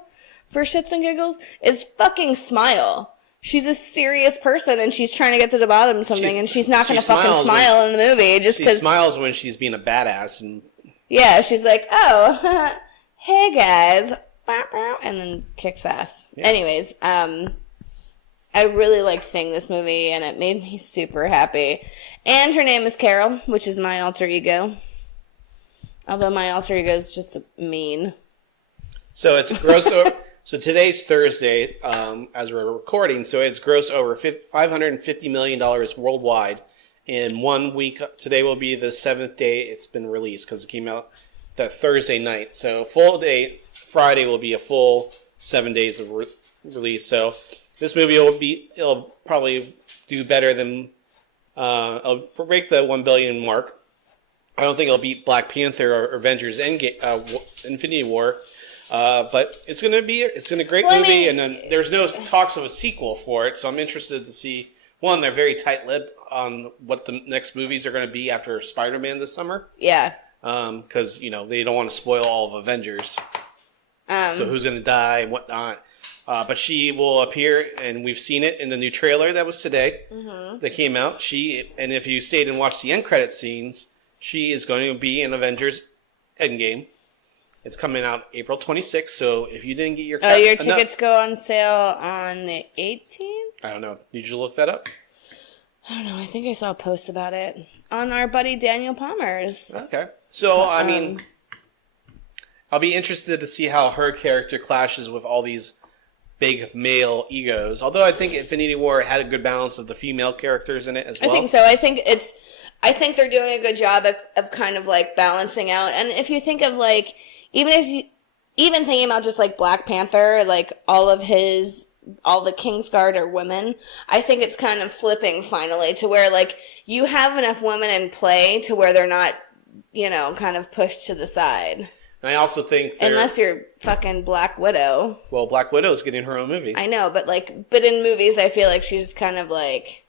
for shits and giggles? Is fucking smile. She's a serious person, and she's trying to get to the bottom of something, and she's not going to fucking smile in the movie just because. She smiles when she's being a badass, and yeah, she's like, "Oh, hey guys," and then kicks ass. Yeah. Anyways, I really like seeing this movie, and it made me super happy. And her name is Carol, which is my alter ego. Although my alter ego is just mean. So it's gross over. So today's Thursday, as we're recording. So it's grossed over $550 million worldwide in 1 week. Today will be the 7th day it's been released because it came out that Thursday night. So full day Friday will be a full 7 days of release. So this movie it'll probably do better than it'll break the 1 billion mark. I don't think it'll beat Black Panther or Avengers Infinity War. But it's gonna be a great movie, and then there's no talks of a sequel for it, so I'm interested to see. One, they're very tight-lipped on what the next movies are going to be after Spider-Man this summer. Yeah. Because they don't want to spoil all of Avengers. So who's going to die and whatnot. But she will appear, and we've seen it in the new trailer that was today that came out. And if you stayed and watched the end credit scenes, she is going to be in Avengers Endgame. It's coming out April 26th, so if you didn't get your tickets go on sale on the 18th? I don't know. Did you look that up? I don't know. I think I saw a post about it on our buddy Daniel Palmer's. Okay. So, I mean, I'll be interested to see how her character clashes with all these big male egos. Although I think Infinity War had a good balance of the female characters in it as well. I think so. I think they're doing a good job of kind of like balancing out. And if you think of like, even thinking about just like Black Panther, like all the Kingsguard are women, I think it's kind of flipping finally to where like you have enough women in play to where they're not, kind of pushed to the side. And I also think unless you're fucking Black Widow. Well, Black Widow's getting her own movie. I know, but in movies I feel like she's kind of like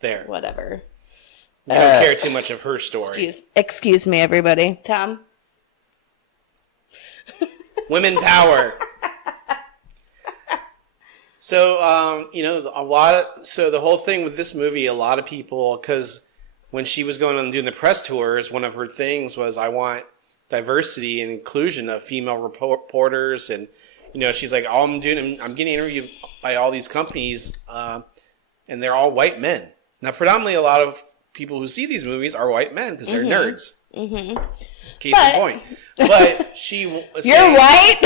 there. Whatever. You don't care too much of her story. Excuse me, everybody. Tom? Women power. So, the whole thing with this movie, a lot of people, because when she was going on doing the press tours, one of her things was, I want diversity and inclusion of female reporters. And, she's like, I'm getting interviewed by all these companies, and they're all white men. Now, predominantly a lot of people who see these movies are white men because they're nerds. Mm-hmm. Case in point. But she was You're saying, white?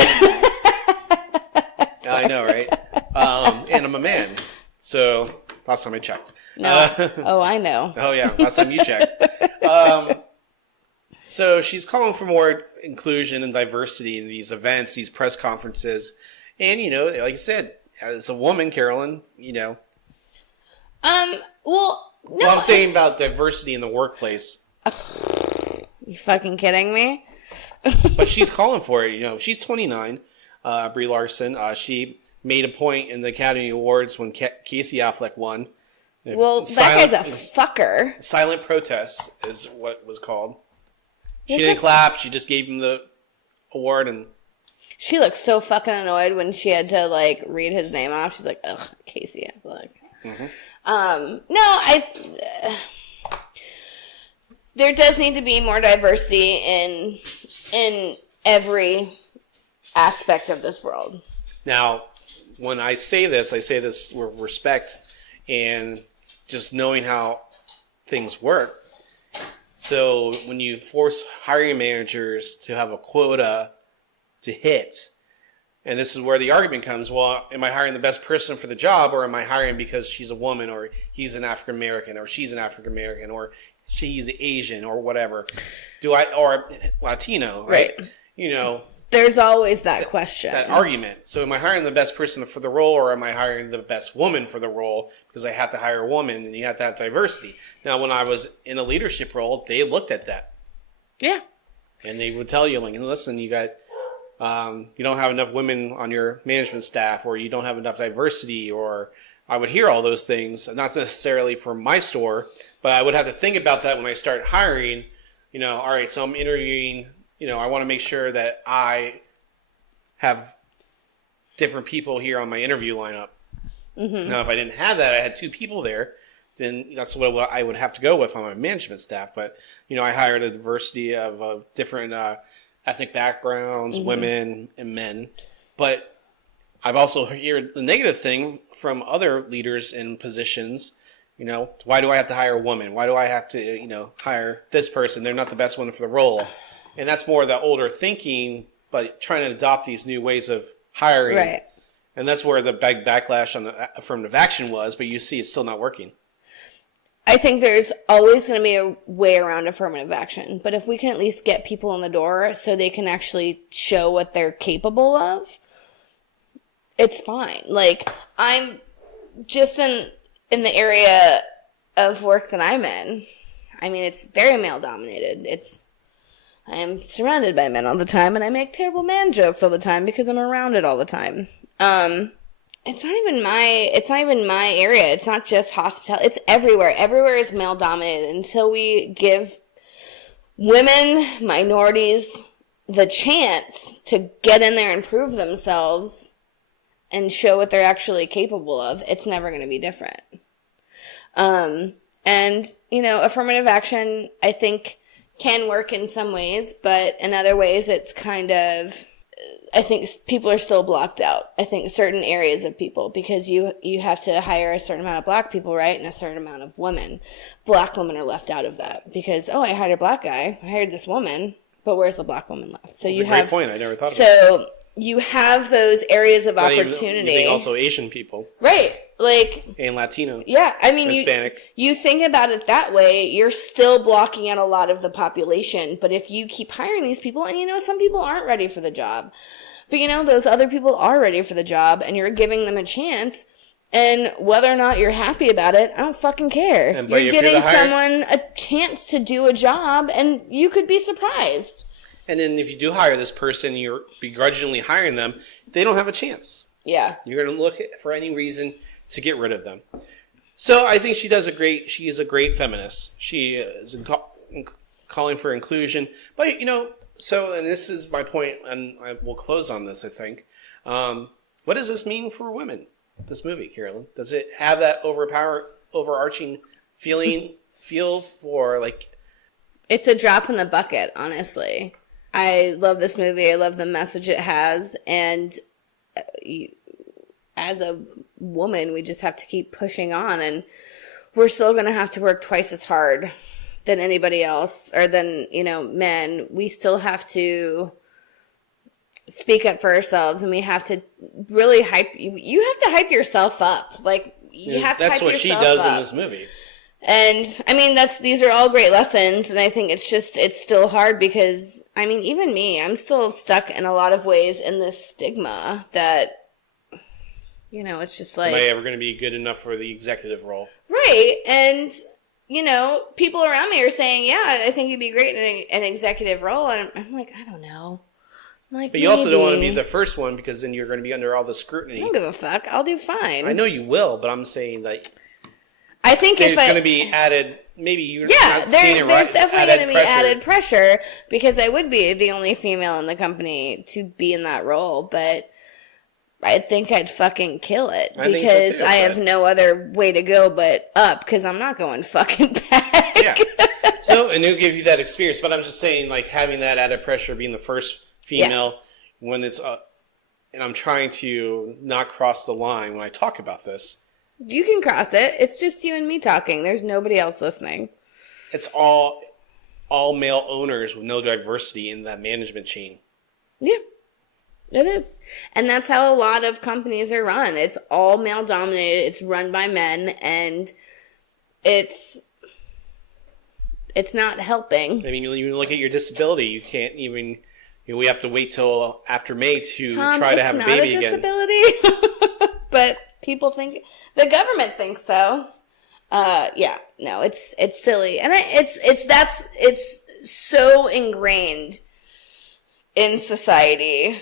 I know, right? And I'm a man. So, last time I checked. No. I know. Oh, yeah. Last time you checked. So, she's calling for more inclusion and diversity in these events, these press conferences. And, like I said, as a woman, Carolyn, Well, no. I'm saying about diversity in the workplace. You fucking kidding me? But she's calling for it. She's 29, Brie Larson. She made a point in the Academy Awards when Casey Affleck won. Well, that guy's a fucker. Silent protest is what was called. She didn't clap. She just gave him the award, and she looked so fucking annoyed when she had to like read his name off. She's like, "Ugh, Casey Affleck." Mm-hmm. There does need to be more diversity in every aspect of this world. Now, when I say this with respect and just knowing how things work. So when you force hiring managers to have a quota to hit, and this is where the argument comes, well, am I hiring the best person for the job, or am I hiring because she's a woman, or he's an African American, or she's an African American, or she's Asian, or whatever? Or Latino, right? There's always that question. That argument. So am I hiring the best person for the role, or am I hiring the best woman for the role? Because I have to hire a woman, and you have to have diversity. Now, when I was in a leadership role, they looked at that. Yeah. And they would tell you, like, listen, you got... you don't have enough women on your management staff, or you don't have enough diversity, or I would hear all those things, not necessarily from my store, but I would have to think about that when I start hiring, all right, so I'm interviewing, I want to make sure that I have different people here on my interview lineup. Mm-hmm. Now, if I didn't have that, I had 2 people there, then that's what I would have to go with on my management staff. But, I hired a diversity of different ethnic backgrounds, women and men. But I've also heard the negative thing from other leaders in positions. Why do I have to hire a woman? Why do I have to, hire this person? They're not the best one for the role. And that's more the older thinking, but trying to adopt these new ways of hiring. Right. And that's where the big backlash on the affirmative action was, but you see it's still not working. I think there's always going to be a way around affirmative action. But if we can at least get people in the door so they can actually show what they're capable of, it's fine. Like, I'm just in the area of work that I'm in. I mean, it's very male-dominated. I am surrounded by men all the time, and I make terrible man jokes all the time because I'm around it all the time. It's not even my area. It's not just hospitality. It's everywhere. Everywhere is male dominated until we give women, minorities, the chance to get in there and prove themselves and show what they're actually capable of. It's never going to be different. And, affirmative action, I think, can work in some ways, but in other ways it's kind of, I think people are still blocked out. I think certain areas of people, because you have to hire a certain amount of black people, right? And a certain amount of women. Black women are left out of that because, I hired a black guy. I hired this woman, but where's the black woman left? So That's you a have great point. I never thought of it. So you have those areas of opportunity. You think also Asian people. Right. And Latino. Yeah, I mean, Hispanic. You think about it that way, you're still blocking out a lot of the population. But if you keep hiring these people, and some people aren't ready for the job, but those other people are ready for the job, and you're giving them a chance. And whether or not you're happy about it, I don't fucking care. You're giving someone a chance to do a job, and you could be surprised. And then if you do hire this person, you're begrudgingly hiring them, they don't have a chance. Yeah. You're going to look for any reason to get rid of them. So I think she is a great feminist. She is calling for inclusion. But, and this is my point, and I will close on this, I think. What does this mean for women, this movie, Carolyn? Does it have that overarching feel for, It's a drop in the bucket, honestly. I love this movie. I love the message it has. And as a woman, we just have to keep pushing on. And we're still going to have to work twice as hard than anybody else or than, men. We still have to speak up for ourselves. And we have to really you have to hype yourself up. You have to hype yourself up. That's what she does in this movie. And, I mean, these are all great lessons, and I think it's still hard because, I mean, even me, I'm still stuck in a lot of ways in this stigma that, it's just like... Am I ever going to be good enough for the executive role? Right, and, people around me are saying, yeah, I think you'd be great in an executive role, and I'm like, I don't know. But you also don't want to be the first one because then you're going to be under all the scrutiny. I don't give a fuck. I'll do fine. I know you will, but I'm saying, I think there's going to be added, maybe you're not seeing it right. There's definitely going to be added pressure because I would be the only female in the company to be in that role, but I think I'd fucking kill it because I have no other way to go but up because I'm not going fucking back. Yeah. So, and it'll give you that experience, but I'm just saying, having that added pressure, being the first female when it's, and I'm trying to not cross the line when I talk about this. You can cross it. It's just you and me talking. There's nobody else listening. It's all male owners with no diversity in that management chain. Yeah, it is. And that's how a lot of companies are run. It's all male dominated. It's run by men, and it's not helping. I mean, you look at your disability. You can't even. We have to wait till after May to try to have a baby again. It's not a disability, but people think the government thinks so. No, it's silly, and it's so ingrained in society.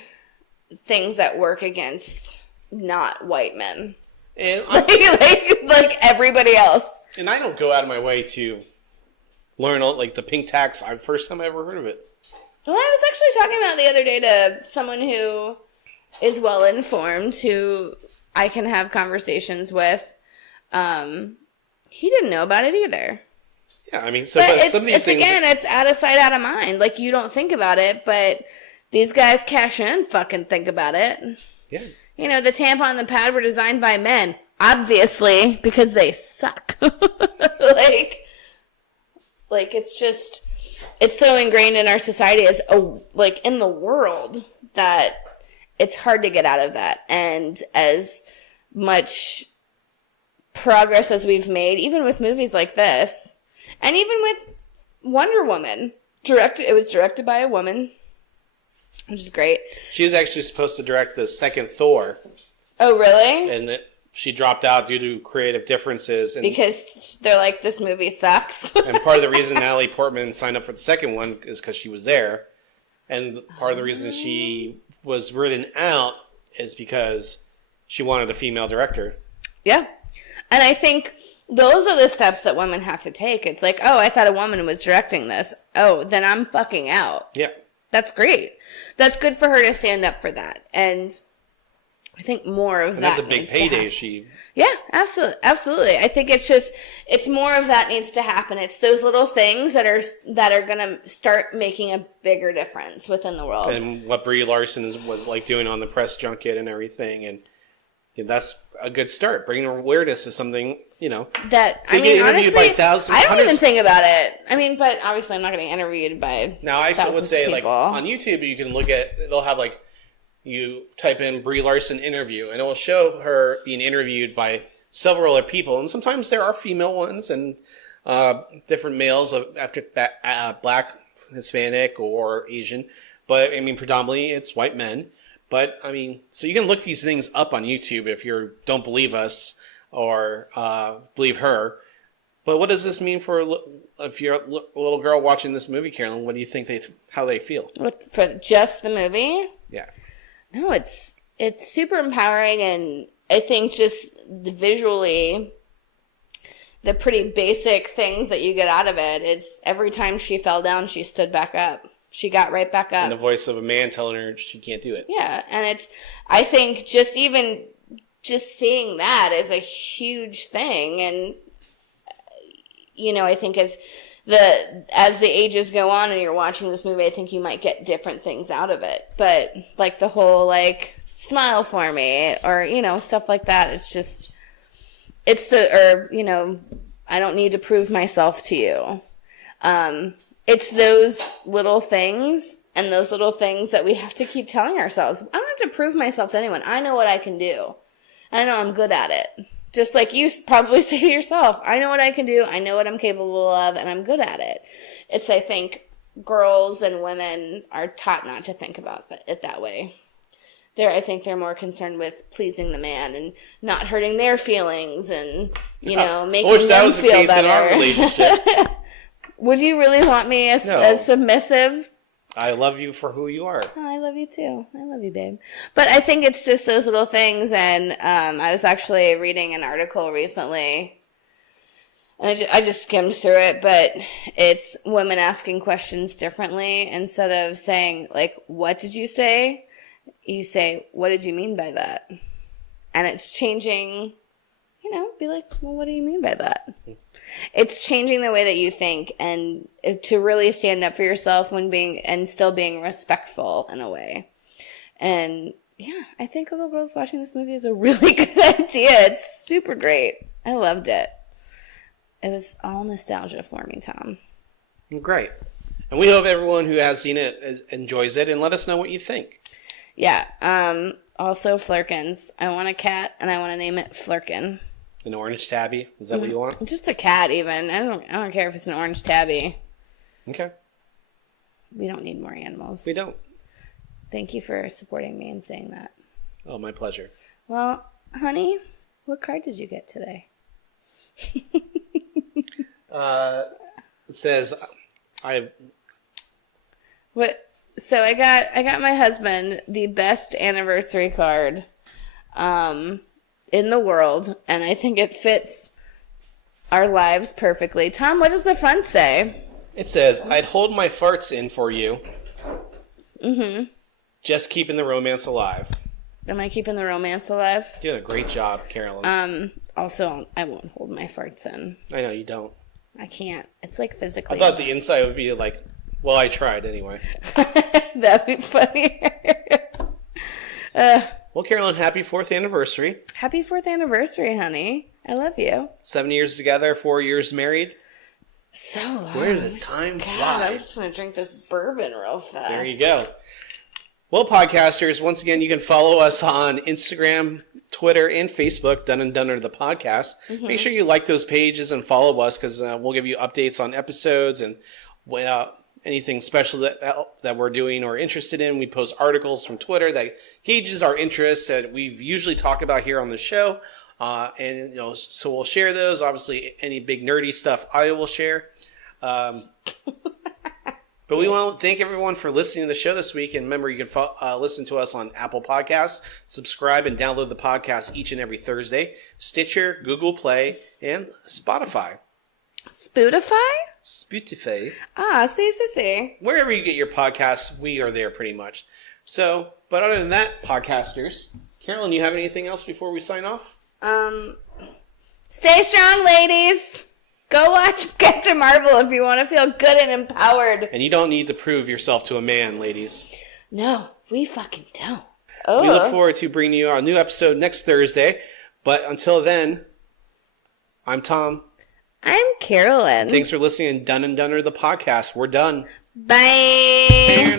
Things that work against not white men, and like everybody else. And I don't go out of my way to learn the pink tax. First time I ever heard of it. Well, I was actually talking about the other day to someone who is well informed, who I can have conversations with. He didn't know about it either. Yeah, I mean, so but some of these things. Again, it's out of sight, out of mind. Like, you don't think about it, but these guys cash in fucking think about it. Yeah. You know, the tampon and the pad were designed by men, obviously, because they suck. like it's just, it's so ingrained in our society as like in the world that it's hard to get out of that. And as much progress as we've made, even with movies like this, and even with Wonder Woman, it was directed by a woman, which is great. She was actually supposed to direct the second Thor. Oh, really? And she dropped out due to creative differences. And, because they're like, this movie sucks. and part of the reason Natalie Portman signed up for the second one is because she was there. And part of the reason she was written out is because she wanted a female director. Yeah. And I think those are the steps that women have to take. It's like, oh, I thought a woman was directing this. Oh, then I'm fucking out. Yeah. That's great. That's good for her to stand up for that. And I think more of that. That's a big payday. Yeah, absolutely. Absolutely. I think it's more of that needs to happen. It's those little things that are going to start making a bigger difference within the world. And what Brie Larson was like doing on the press junket and everything. And that's a good start. Bringing awareness to something, that, I mean, honestly, by thousands, I don't even think about it. I mean, but obviously I'm not getting interviewed by Now, I would say, like, on YouTube, you can look at, they'll have, like, you type in Brie Larson interview, and it will show her being interviewed by several other people. And sometimes there are female ones and different males after Black, Hispanic, or Asian. But, I mean, predominantly it's white men. But, I mean, so you can look these things up on YouTube if you don't believe us or believe her. But what does this mean for if you're a little girl watching this movie, Carolyn? What do you think how they feel? For just the movie? Yeah. No, it's super empowering, and I think just visually, the pretty basic things that you get out of it, it's every time she fell down, she stood back up. She got right back up. And the voice of a man telling her she can't do it. Yeah, and I think just seeing that is a huge thing, and I think as the ages go on and you're watching this movie, I think you might get different things out of it. But like the whole like smile for me or stuff like that, I don't need to prove myself to you. It's those little things and those little things that we have to keep telling ourselves. I don't have to prove myself to anyone. I know what I can do. I know I'm good at it. Just like you probably say to yourself, I know what I can do. I know what I'm capable of, and I'm good at it. I think, girls and women are taught not to think about it that way. I think they're more concerned with pleasing the man and not hurting their feelings and, making them feel better. That was the case in our relationship. Would you really want me as submissive? I love you for who you are. Oh, I love you too. I love you, babe. But I think it's just those little things. And I was actually reading an article recently, and I just skimmed through it. But it's women asking questions differently. Instead of saying, like, what did you say? You say, what did you mean by that? And it's changing, be like, well, what do you mean by that? It's changing the way that you think and to really stand up for yourself and still being respectful in a way. And yeah, I think little girls watching this movie is a really good idea. It's super great. I loved it. It was all nostalgia for me, Tom. Great. And we hope everyone who has seen it enjoys it, and let us know what you think. Yeah. Also, Flurkins. I want a cat, and I want to name it Flurkin. An orange tabby? Is that what you want? Just a cat, even. I don't care if it's an orange tabby. Okay. We don't need more animals. We don't. Thank you for supporting me and saying that. Oh, my pleasure. Well, honey, what card did you get today? It says What? So I got my husband the best anniversary card in the world, and I think it fits our lives perfectly. Tom, what does the front say? It says, I'd hold my farts in for you. Mm-hmm. Just keeping the romance alive. Am I keeping the romance alive? You did a great job, Carolyn. Also, I won't hold my farts in. I know you don't. I can't. It's like physically. I thought the insight would be like, well, I tried anyway. That'd be funny. Well, Carolyn, happy 4th anniversary. Happy 4th anniversary, honey. I love you. 7 years together, 4 years married. So long. Where did the time fly? I'm just going to drink this bourbon real fast. There you go. Well, podcasters, once again, you can follow us on Instagram, Twitter, and Facebook, Done and Dunner the podcast. Mm-hmm. Make sure you like those pages and follow us because we'll give you updates on episodes and anything special that we're doing or interested in. We post articles from Twitter that gauges our interest that we usually talk about here on the show. And so we'll share those. Obviously, any big nerdy stuff I will share. But we want to thank everyone for listening to the show this week. And remember, you can listen to us on Apple Podcasts, subscribe and download the podcast each and every Thursday, Stitcher, Google Play, and Spotify. Spotify. See. Wherever you get your podcasts, we are there pretty much. So, but other than that, podcasters, Carolyn, you have anything else before we sign off? Stay strong, ladies. Go watch Captain Marvel if you want to feel good and empowered. And you don't need to prove yourself to a man, ladies. No, we fucking don't. Oh. We look forward to bringing you a new episode next Thursday. But until then, I'm Tom. I'm Carolyn. Thanks for listening to Done and Dunner, the podcast. We're done. Bye.